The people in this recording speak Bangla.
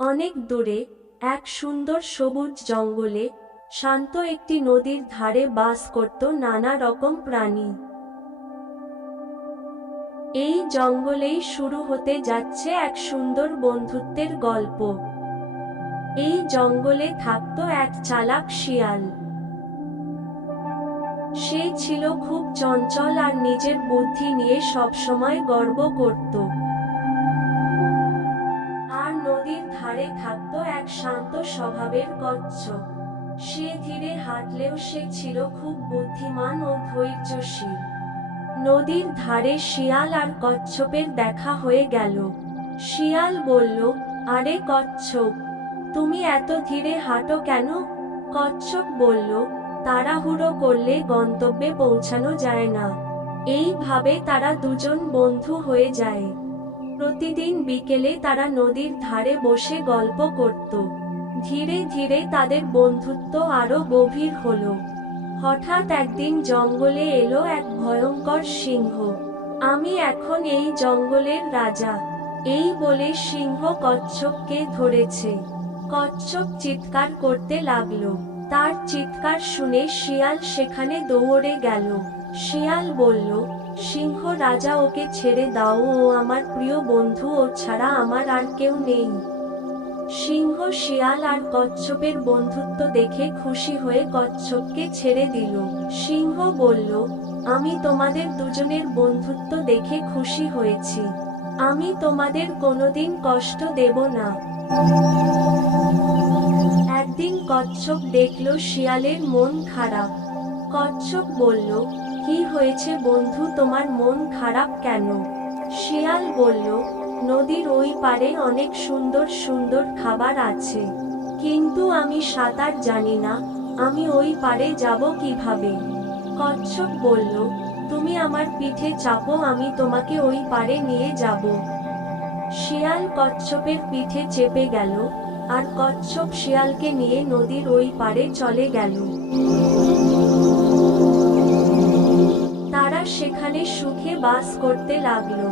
অনেক দূরে এক সুন্দর সবুজ জঙ্গলে শান্ত একটি নদীর ধারে বাস করত নানা রকম প্রাণী। এই জঙ্গলেই শুরু হতে যাচ্ছে এক সুন্দর বন্ধুত্বের গল্প। এই জঙ্গলে থাকত এক চালাক শিয়াল। সে ছিল খুব চঞ্চল আর নিজের বুদ্ধি নিয়ে সবসময় গর্ব করত। আর নদীর ধারে থাকত এক শান্ত স্বভাবের কচ্ছপ। সে ধীরে হাঁটলেও সে ছিল খুব বুদ্ধিমান ও ধৈর্যশীল। নদীর ধারে শিয়াল আর কচ্ছপের দেখা হয়ে গেল। শিয়াল বলল, আরে কচ্ছপ, তুমি এত ধীরে হাঁটো কেন? কচ্ছপ বলল, তাড়াহুড়ো করলে গন্তব্যে পৌঁছানো যায় না। এইভাবে তারা দুজন বন্ধু হয়ে যায়। প্রতিদিন বিকেলে তারা নদীর ধারে বসে গল্প করত। ধীরে ধীরে তাদের বন্ধুত্ব আরো গভীর হলো। হঠাৎ একদিন জঙ্গলে এলো এক ভয়ঙ্কর সিংহ। আমি এখন এই জঙ্গলের রাজা, এই বলে সিংহ কচ্ছপকে ধরেছে। কচ্ছপ চিৎকার করতে লাগলো। তার চিৎকার শুনে শিয়াল সেখানে দৌড়ে গেল। শিয়াল বলল, সিংহ রাজা, ওকে ছেড়ে দাও, ও আমার প্রিয় বন্ধু, ও ছাড়া আমার আর কেউ নেই। সিংহ শিয়াল আর কচ্ছপের বন্ধুত্ব দেখে খুশি হয়ে কচ্ছপকে ছেড়ে দিল। সিংহ বলল, আমি তোমাদের দুজনের বন্ধুত্ব দেখে খুশি হয়েছি। আমি তোমাদের কোনোদিন কষ্ট দেব না। একদিন কচ্ছপ দেখল শিয়ালের মন খারাপ। কচ্ছপ বলল, কি হয়েছে বন্ধু, তোমার মন খারাপ কেন? শিয়াল বলল, নদীর ওই পারে অনেক সুন্দর সুন্দর খাবার আছে, কিন্তু আমি সাঁতার জানি না, আমি ওই পারে যাব কিভাবে? কচ্ছপ বলল, তুমি আমার পিঠে চাপো, আমি তোমাকে ওই পারে নিয়ে যাব। শিয়াল কচ্ছপের পিঠে চেপে গেল, আর কচ্ছপ শিয়ালকে নিয়ে নদীর ওই পারে চলে গেল। তারা সেখানে সুখে বাস করতে লাগলো।